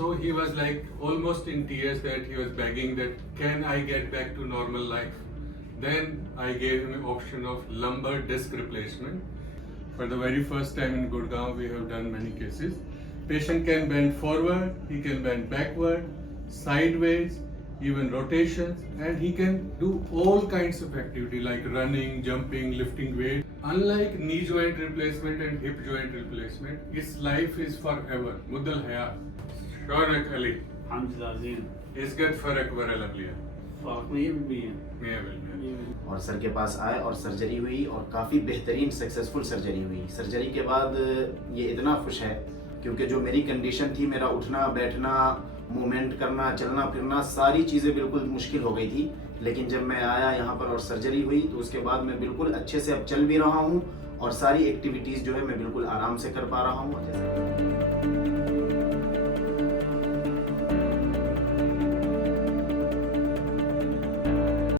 So he was like almost in tears that he was begging that can I get back to normal life? Then I gave him an option of lumbar disc replacement. For the very first time in Gurgaon, we have done many cases. Patient can bend forward, he can bend backward, sideways, even rotations, and he can do all kinds of activity like running, jumping, lifting weight. Unlike knee joint replacement and hip joint replacement, his life is forever. Muddal hayat. Shorak Ali. Hamdazin. Isgat farak varal abliya. फ़र्क नहीं भी है। और sir के पास आए और surgery हुई और काफ़ी बेहतरीन सक्सेसफुल सर्जरी हुई। सर्जरी के बाद ये इतना खुश है क्योंकि जो मेरी कंडीशन थी, मेरा उठना बैठना, मूवमेंट करना, चलना फिरना, सारी चीज़ें बिल्कुल मुश्किल हो गई थी। लेकिन जब मैं आया यहाँ पर और सर्जरी हुई तो उसके बाद मैं बिल्कुल अच्छे से अब चल भी रहा हूँ और सारी एक्टिविटीज़ जो है मैं बिल्कुल आराम से कर पा रहा हूँ।